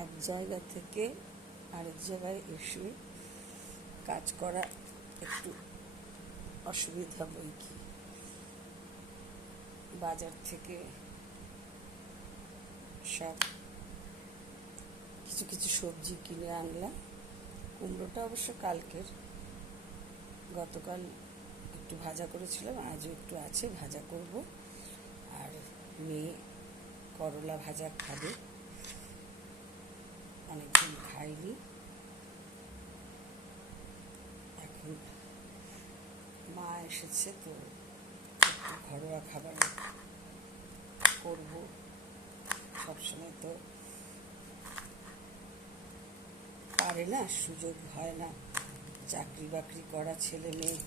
এক জায়গা থেকে আরেক জায়গায় এসে কাজ করা একটু অসুবিধা বৈকি। বাজার থেকে সব কিছু কিছু সবজি কিনে আনলাম। কুমড়োটা অবশ্য কালকের, গতকাল একটু ভাজা করেছিলাম, আজও একটু আছে, ভাজা করব। আর মেয়ে করলা ভাজা খাবে, অনেকদিন খাইনি। এখন মা এসেছে তো একটু ঘরোয়া খাবার করব। সবসময় তো পারে না, সুযোগ হয় না। চাকরি বাকরি করা ছেলে মেয়ে